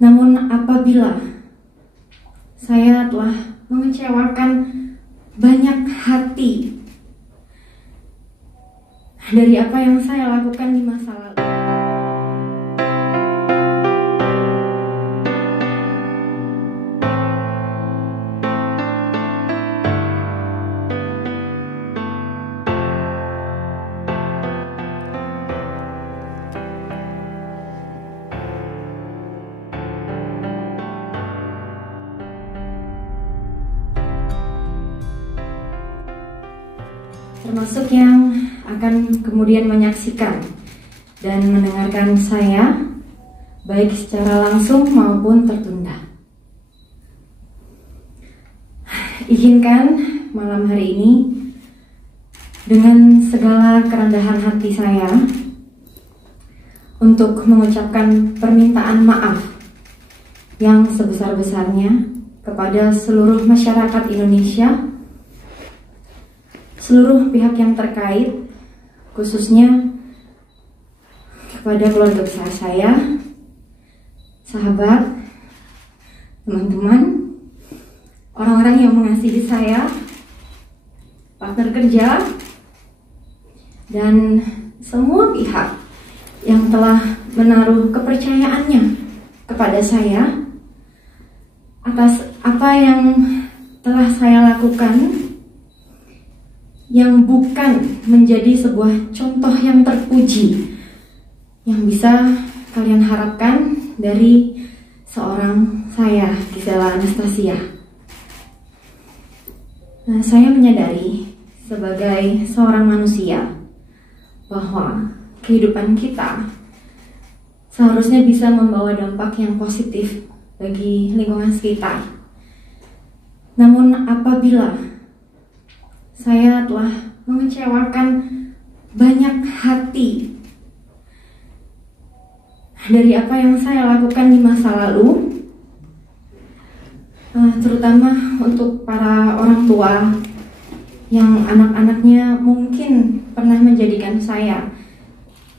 Namun apabila saya telah mengecewakan banyak hati dari apa yang saya lakukan di masa lalu, termasuk yang akan kemudian menyaksikan dan mendengarkan saya, baik secara langsung maupun tertunda. Izinkan malam hari ini, dengan segala kerendahan hati saya, untuk mengucapkan permintaan maaf yang sebesar-besarnya kepada seluruh masyarakat Indonesia, seluruh pihak yang terkait, khususnya kepada keluarga besar saya, sahabat, teman-teman, orang-orang yang mengasihi saya, partner kerja, dan semua pihak yang telah menaruh kepercayaannya kepada saya atas apa yang telah saya lakukan, yang bukan menjadi sebuah contoh yang terpuji yang bisa kalian harapkan dari seorang saya, Gisela Anastasia. Nah, saya menyadari sebagai seorang manusia bahwa kehidupan kita seharusnya bisa membawa dampak yang positif bagi lingkungan sekitar. Namun apabila saya telah mengecewakan banyak hati dari apa yang saya lakukan di masa lalu, terutama untuk para orang tua yang anak-anaknya mungkin pernah menjadikan saya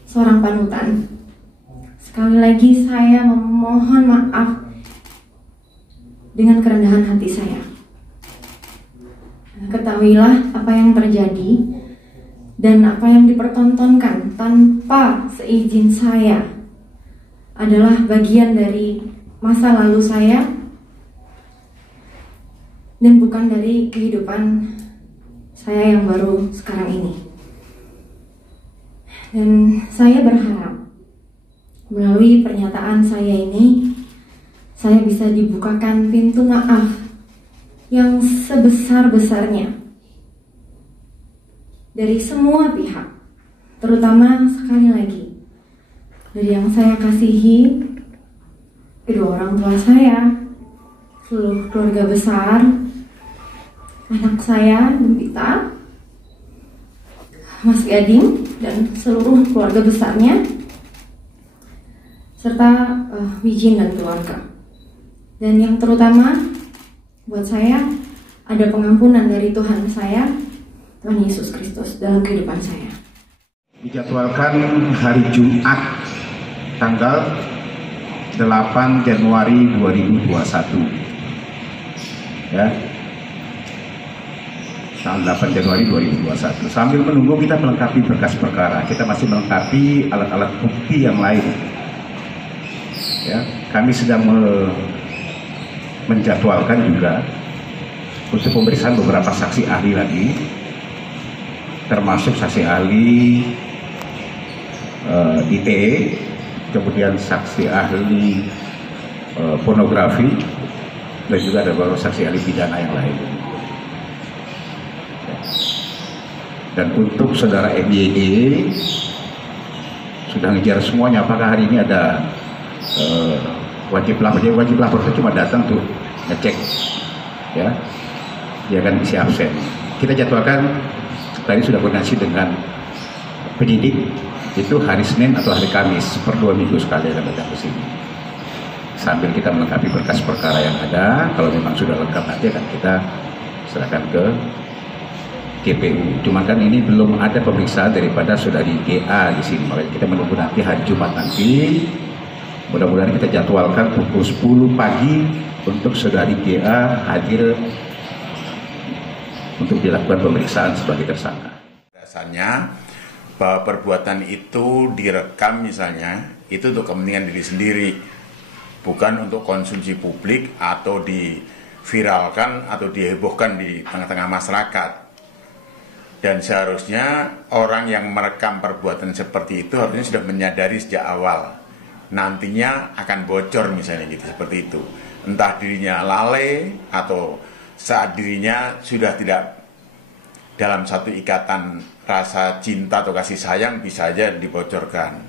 seorang panutan. Sekali lagi saya memohon maaf dengan kerendahan hati saya. Ketahuilah apa yang terjadi dan apa yang dipertontonkan tanpa seizin saya adalah bagian dari masa lalu saya dan bukan dari kehidupan saya yang baru sekarang ini. Dan saya berharap melalui pernyataan saya ini, saya bisa dibukakan pintu maaf yang sebesar-besarnya dari semua pihak, terutama sekali lagi dari yang saya kasihi, kedua orang tua saya, seluruh keluarga besar, anak saya, Gempita, Mas Gading, dan seluruh keluarga besarnya, serta Wijin dan keluarga. Dan yang terutama buat saya, ada pengampunan dari Tuhan saya, Tuhan Yesus Kristus, dalam kehidupan saya. Dijadwalkan hari Jumat tanggal 8 Januari 2021. Ya. Tanggal 8 Januari 2021. Sambil menunggu kita melengkapi berkas perkara, kita masih melengkapi alat-alat bukti yang lain. Ya, kami sedang menjadwalkan juga untuk pemeriksaan beberapa saksi ahli lagi, termasuk saksi ahli ITE, kemudian saksi ahli pornografi, dan juga ada beberapa saksi ahli pidana yang lain. Dan untuk saudara MYD sudah ngejar semuanya. Apakah hari ini ada wajib lapor? Jadi wajib lapor itu cuma datang tuh ngecek, ya, dia akan isi absen. Kita jadwalkan tadi sudah koordinasi dengan penyidik, itu hari Senin atau hari Kamis per 2 minggu sekali akan datang ke sini. Sambil kita melengkapi berkas perkara yang ada, kalau memang sudah lengkap nanti akan kita serahkan ke GPU. Cuma kan ini belum ada pemeriksaan daripada saudari GA di sini, makanya kita menunggu nanti hari Jumat nanti Mudah-mudahan kita jadwalkan pukul 10 pagi untuk saudari GA hadir untuk dilakukan pemeriksaan sebagai tersangka. Biasanya bahwa perbuatan itu direkam misalnya, itu untuk kepentingan diri sendiri, bukan untuk konsumsi publik atau diviralkan atau dihebohkan di tengah-tengah masyarakat. Dan seharusnya orang yang merekam perbuatan seperti itu harusnya sudah menyadari sejak awal nantinya akan bocor misalnya gitu, seperti itu. Entah dirinya lalai atau saat dirinya sudah tidak dalam satu ikatan rasa cinta atau kasih sayang, bisa aja dibocorkan.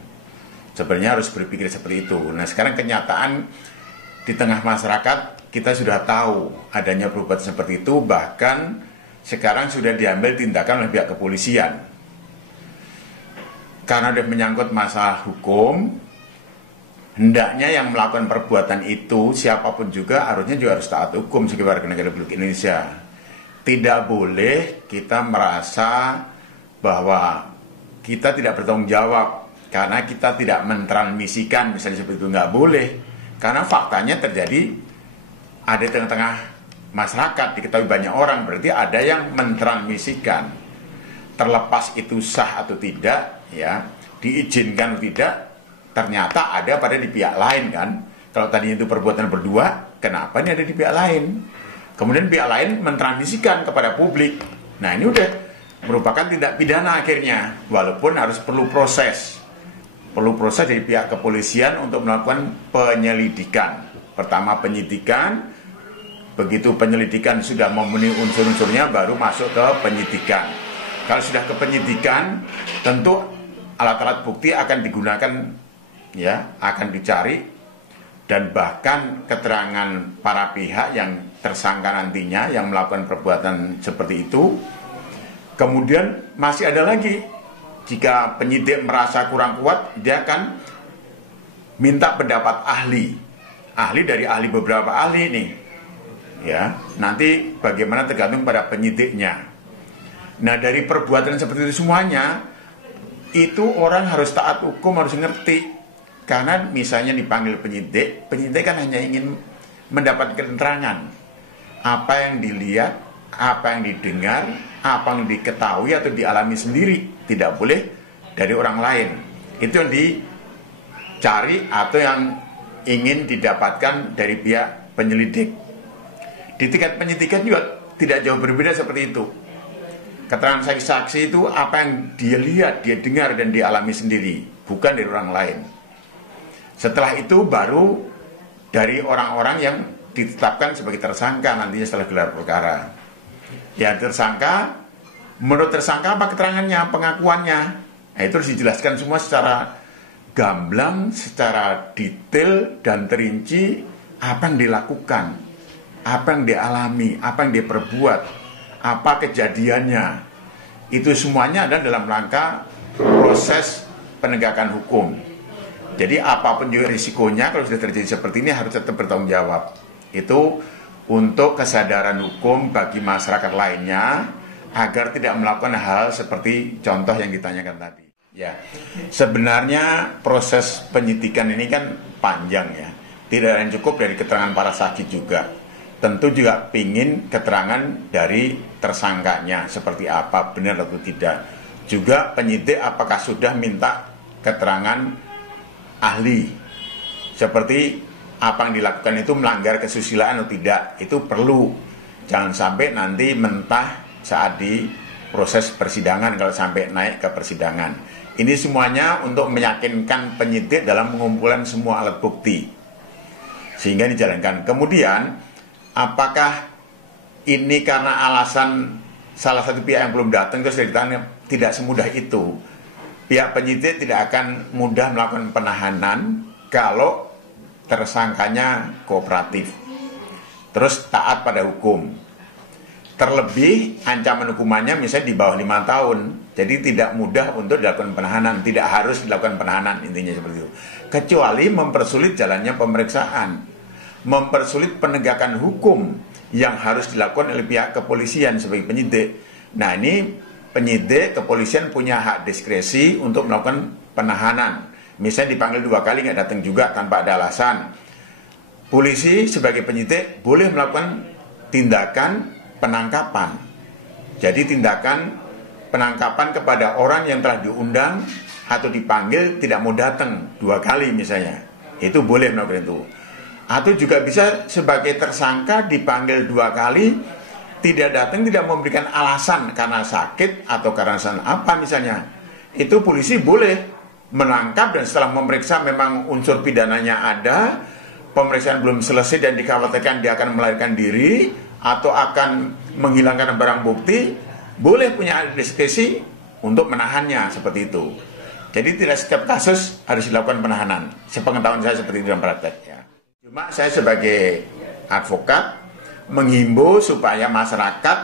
Sebenarnya harus berpikir seperti itu. Nah, sekarang kenyataan di tengah masyarakat kita sudah tahu adanya perbuatan seperti itu, bahkan sekarang sudah diambil tindakan oleh pihak kepolisian. Karena sudah menyangkut masalah hukum, hendaknya yang melakukan perbuatan itu siapapun juga harusnya juga harus taat hukum sebagai warga negara Republik Indonesia. Tidak boleh kita merasa bahwa kita tidak bertanggung jawab karena kita tidak mentransmisikan, misalnya seperti itu. Nggak boleh, karena faktanya terjadi ada di tengah-tengah masyarakat, diketahui banyak orang, berarti ada yang mentransmisikan. Terlepas itu sah atau tidak, ya, diizinkan atau tidak, ternyata ada pada di pihak lain kan. Kalau tadi itu perbuatan berdua, kenapa ini ada di pihak lain? Kemudian pihak lain mentransmisikan kepada publik. Nah, ini udah merupakan tindak pidana akhirnya, walaupun harus perlu proses dari pihak kepolisian untuk melakukan penyelidikan. Pertama penyidikan, begitu penyelidikan sudah memenuhi unsur-unsurnya baru masuk ke penyidikan. Kalau sudah ke penyidikan, tentu alat-alat bukti akan digunakan, ya, akan dicari, dan bahkan keterangan para pihak yang tersangka nantinya yang melakukan perbuatan seperti itu. Kemudian masih ada lagi, jika penyidik merasa kurang kuat, dia akan minta pendapat ahli dari beberapa ahli nih, ya, nanti bagaimana tergantung pada penyidiknya. Nah, dari perbuatan seperti itu semuanya, itu orang harus taat hukum, harus ngerti. Karena misalnya dipanggil penyidik kan hanya ingin mendapat keterangan apa yang dilihat, apa yang didengar, apa yang diketahui atau dialami sendiri, tidak boleh dari orang lain. Itu yang dicari atau yang ingin didapatkan dari pihak penyelidik. Di tingkat penyidikan juga tidak jauh berbeda seperti itu. Keterangan saksi-saksi itu apa yang dia lihat, dia dengar dan dialami sendiri, bukan dari orang lain. Setelah itu baru dari orang-orang yang ditetapkan sebagai tersangka nantinya setelah gelar perkara. Ya, tersangka, menurut tersangka apa keterangannya, pengakuannya, nah, itu harus dijelaskan semua secara gamblang, secara detail dan terinci apa yang dilakukan, apa yang dialami, apa yang dia perbuat, apa kejadiannya. Itu semuanya ada dalam rangka proses penegakan hukum. Jadi apapun juga risikonya kalau sudah terjadi seperti ini harus tetap bertanggung jawab. Itu untuk kesadaran hukum bagi masyarakat lainnya agar tidak melakukan hal seperti contoh yang ditanyakan tadi. Ya, sebenarnya proses penyidikan ini kan panjang ya. Tidak ada yang cukup dari keterangan para saksi juga. Tentu juga pingin keterangan dari tersangkanya seperti apa, benar atau tidak. Juga penyidik apakah sudah minta keterangan ahli, seperti apa yang dilakukan itu melanggar kesusilaan atau tidak. Itu perlu, jangan sampai nanti mentah saat di proses persidangan kalau sampai naik ke persidangan. Ini semuanya untuk meyakinkan penyidik dalam mengumpulkan semua alat bukti sehingga dijalankan. Kemudian apakah ini karena alasan salah satu pihak yang belum datang terus ditanya? Tidak semudah itu. Pihak penyidik tidak akan mudah melakukan penahanan kalau tersangkanya kooperatif, terus taat pada hukum. Terlebih ancaman hukumannya misalnya di bawah 5 tahun, jadi tidak mudah untuk dilakukan penahanan. Tidak harus dilakukan penahanan, intinya seperti itu. Kecuali mempersulit jalannya pemeriksaan, mempersulit penegakan hukum yang harus dilakukan oleh pihak kepolisian sebagai penyidik. Nah, ini penyidik kepolisian punya hak diskresi untuk melakukan penahanan Misalnya dipanggil 2 kali nggak datang juga tanpa ada alasan. Polisi sebagai penyidik boleh melakukan tindakan penangkapan. Jadi tindakan penangkapan kepada orang yang telah diundang atau dipanggil tidak mau datang 2 kali misalnya. Itu boleh melakukan itu. Atau juga bisa sebagai tersangka dipanggil 2 kali, tidak datang, tidak memberikan alasan karena sakit atau karena alasan apa misalnya. Itu polisi boleh menangkap dan setelah memeriksa memang unsur pidananya ada, pemeriksaan belum selesai dan dikhawatirkan dia akan melarikan diri atau akan menghilangkan barang bukti, boleh punya diskresi untuk menahannya seperti itu. Jadi tidak setiap kasus harus dilakukan penahanan. Sepengetahuan saya seperti itu dalam prakteknya. Cuma saya sebagai advokat menghimbau supaya masyarakat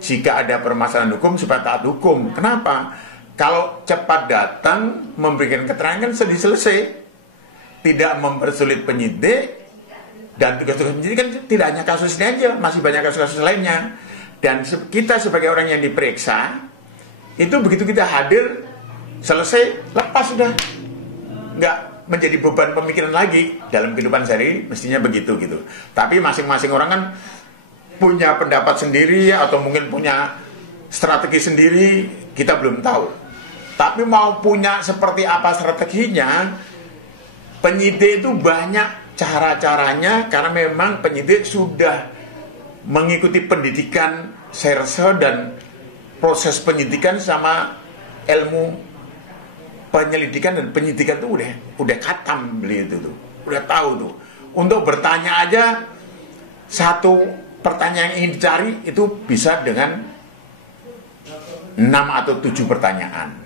jika ada permasalahan hukum supaya taat hukum. Kenapa? Kalau cepat datang memberikan keterangan sedih selesai, tidak mempersulit penyidik, dan tugas-tugas penyidik kan tidak hanya kasus ini aja, masih banyak kasus-kasus lainnya. Dan kita sebagai orang yang diperiksa itu begitu kita hadir selesai lepas sudah, nggak menjadi beban pemikiran lagi dalam kehidupan sehari, mestinya begitu gitu. Tapi masing-masing orang kan punya pendapat sendiri atau mungkin punya strategi sendiri, kita belum tahu. Tapi mau punya seperti apa strateginya, penyidik itu banyak cara-caranya karena memang penyidik sudah mengikuti pendidikan serse dan proses penyidikan sama ilmu penyelidikan dan penyidikan itu udah khatam beli itu tuh, udah tahu tuh. Untuk bertanya aja satu pertanyaan yang ingin dicari itu bisa dengan 6 atau 7 pertanyaan.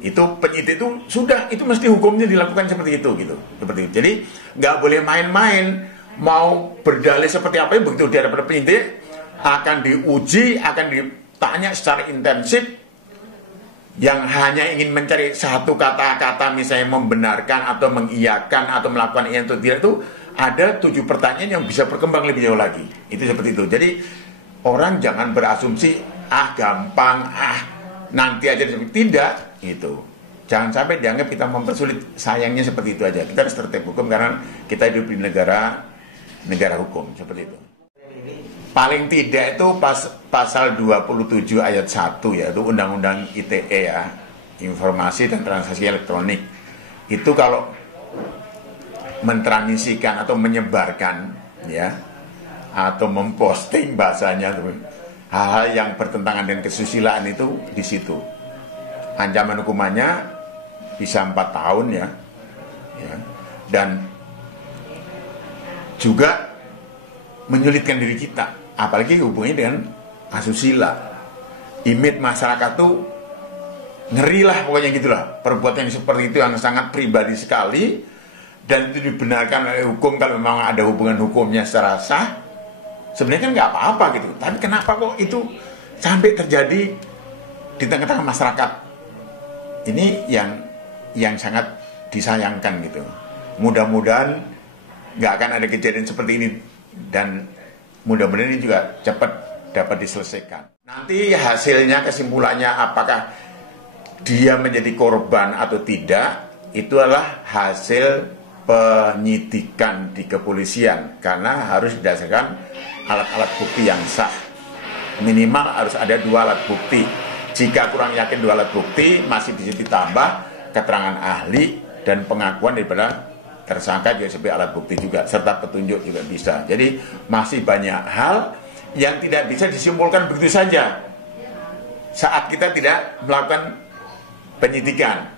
Itu penyidik itu sudah, itu mesti hukumnya dilakukan seperti itu gitu, seperti itu. Jadi nggak boleh main-main, mau berdalih seperti apa begitu di hadapan penyidik akan diuji, akan ditanya secara intensif. Yang hanya ingin mencari satu kata-kata misalnya membenarkan atau mengiyakan atau melakukan iya atau tidak, itu ada 7 pertanyaan yang bisa berkembang lebih jauh lagi. Itu seperti itu. Jadi orang jangan berasumsi gampang, nanti aja, tidak gitu. Jangan sampai dianggap kita mempersulit. Sayangnya seperti itu aja. Kita harus tertib hukum karena kita hidup di negara hukum seperti itu. Paling tidak itu pasal 27 ayat 1 yaitu Undang-Undang ITE ya, Informasi dan Transaksi Elektronik. Itu kalau mentransmisikan atau menyebarkan ya atau memposting bahasanya hal-hal yang bertentangan dengan kesusilaan itu di situ. Ancaman hukumannya bisa 4 tahun ya. Dan juga menyulitkan diri kita, apalagi hubungannya dengan asusila. Image masyarakat tuh ngeri lah pokoknya gitulah. Perbuatan yang seperti itu yang sangat pribadi sekali dan itu dibenarkan oleh hukum kalau memang ada hubungan hukumnya secara sah. Sebenarnya kan nggak apa-apa gitu. Tapi kenapa kok itu sampai terjadi di tengah-tengah masyarakat? Ini yang sangat disayangkan gitu. Mudah-mudahan nggak akan ada kejadian seperti ini dan mudah-mudahan ini juga cepat dapat diselesaikan. Nanti hasilnya, kesimpulannya apakah dia menjadi korban atau tidak, itu adalah hasil penyidikan di kepolisian karena harus didasarkan alat-alat bukti yang sah. Minimal harus ada 2 alat bukti. Jika kurang yakin 2 alat bukti, masih bisa ditambah keterangan ahli dan pengakuan daripada tersangka juga sebagai alat bukti juga, serta petunjuk juga bisa. Jadi masih banyak hal yang tidak bisa disimpulkan begitu saja saat kita tidak melakukan penyidikan.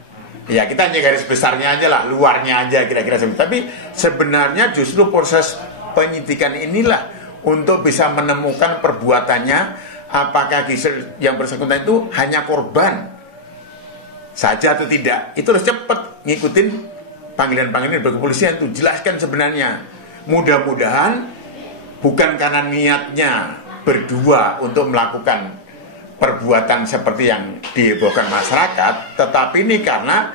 Ya kita hanya garis besarnya aja lah, luarnya aja kira-kira seperti. Tapi sebenarnya justru proses penyidikan inilah untuk bisa menemukan perbuatannya, apakah yang bersangkutan itu hanya korban saja atau tidak. Itu harus cepat ngikutin panggilan-panggilan berkepolisian itu, jelaskan sebenarnya. Mudah-mudahan bukan karena niatnya berdua untuk melakukan perbuatan seperti yang dihebohkan masyarakat, tetapi ini karena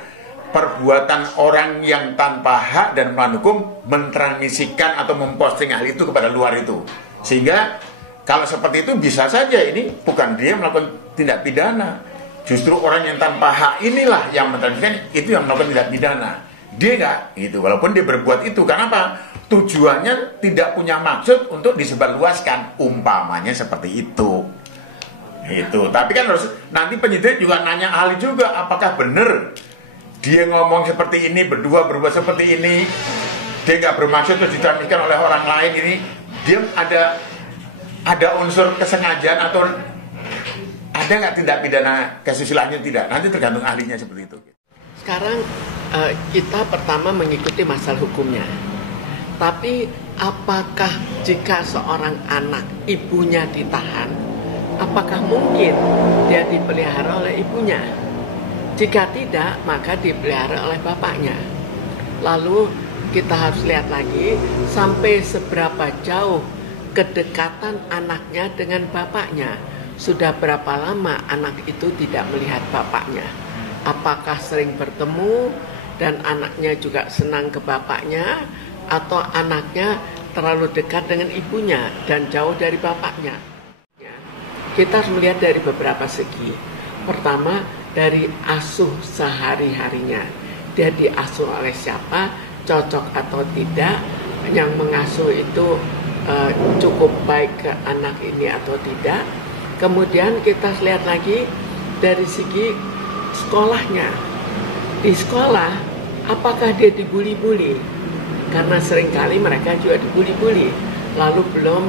perbuatan orang yang tanpa hak dan melawan hukum mentransmisikan atau memposting hal itu kepada luar itu. Sehingga kalau seperti itu bisa saja ini bukan dia melakukan tindak pidana. Justru orang yang tanpa hak inilah yang mentransmisikan, itu yang melakukan tindak pidana. Dia nggak gitu, walaupun dia berbuat itu. Karena apa? Tujuannya tidak punya maksud untuk disebarluaskan, umpamanya seperti itu. Itu. Tapi kan harus nanti penyidik juga nanya ahli juga, apakah benar dia ngomong seperti ini, berdua berbuat seperti ini, dia nggak bermaksud untuk ditransikan oleh orang lain ini, dia ada unsur kesengajaan atau ada nggak tindak pidana kesusilaannya, tidak. Nanti tergantung ahlinya seperti itu. Sekarang kita pertama mengikuti masalah hukumnya. Tapi apakah jika seorang anak ibunya ditahan, apakah mungkin dia dipelihara oleh ibunya? Jika tidak, maka dipelihara oleh bapaknya. Lalu kita harus lihat lagi sampai seberapa jauh kedekatan anaknya dengan bapaknya. Sudah berapa lama anak itu tidak melihat bapaknya? Apakah sering bertemu dan anaknya juga senang ke bapaknya, atau anaknya terlalu dekat dengan ibunya dan jauh dari bapaknya? Kita harus melihat dari beberapa segi. Pertama, dari asuh sehari-harinya. Dia diasuh oleh siapa, cocok atau tidak, yang mengasuh itu cukup baik ke anak ini atau tidak. Kemudian kita lihat lagi dari segi sekolahnya. Di sekolah, apakah dia dibuli-buli? Karena seringkali mereka juga dibuli-buli. Lalu belum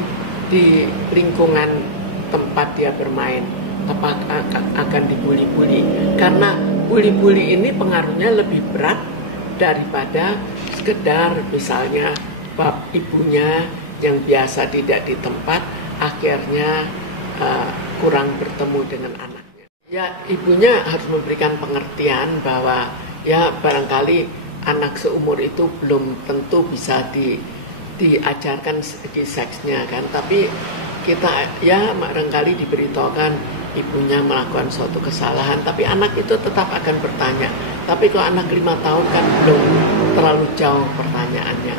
di lingkungan tempat dia bermain, apakah akan dibuli-buli? Karena buli-buli ini pengaruhnya lebih berat daripada sekedar misalnya bab ibunya yang biasa tidak di tempat, akhirnya kurang bertemu dengan anaknya. Ya, ibunya harus memberikan pengertian bahwa ya barangkali anak seumur itu belum tentu bisa diajarkan segi seksnya kan, tapi kita ya barangkali diberitahukan ibunya melakukan suatu kesalahan, tapi anak itu tetap akan bertanya. Tapi kalau anak 5 tahun kan belum terlalu jauh pertanyaannya.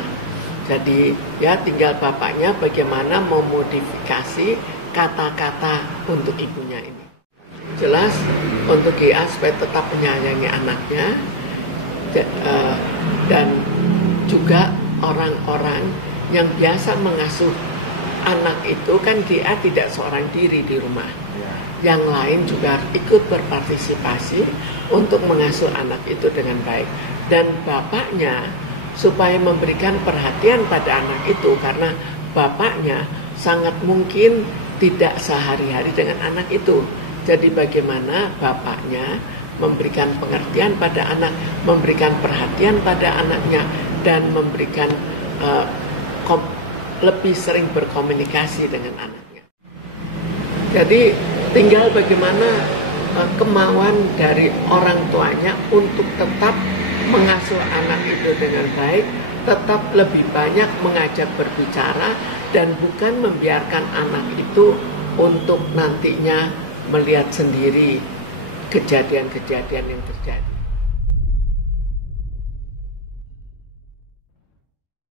Jadi ya tinggal bapaknya bagaimana memodifikasi kata-kata untuk ibunya ini. Jelas untuk GA supaya tetap menyayangi anaknya, dan juga orang-orang yang biasa mengasuh anak itu kan dia tidak seorang diri di rumah. Yang lain juga harus ikut berpartisipasi untuk mengasuh anak itu dengan baik. Dan bapaknya supaya memberikan perhatian pada anak itu, karena bapaknya sangat mungkin tidak sehari-hari dengan anak itu. Jadi bagaimana bapaknya memberikan pengertian pada anak, memberikan perhatian pada anaknya, dan memberikan lebih sering berkomunikasi dengan anaknya. Jadi tinggal bagaimana kemauan dari orang tuanya untuk tetap mengasuh anak itu dengan baik, tetap lebih banyak mengajak berbicara, dan bukan membiarkan anak itu untuk nantinya melihat sendiri kejadian-kejadian yang terjadi.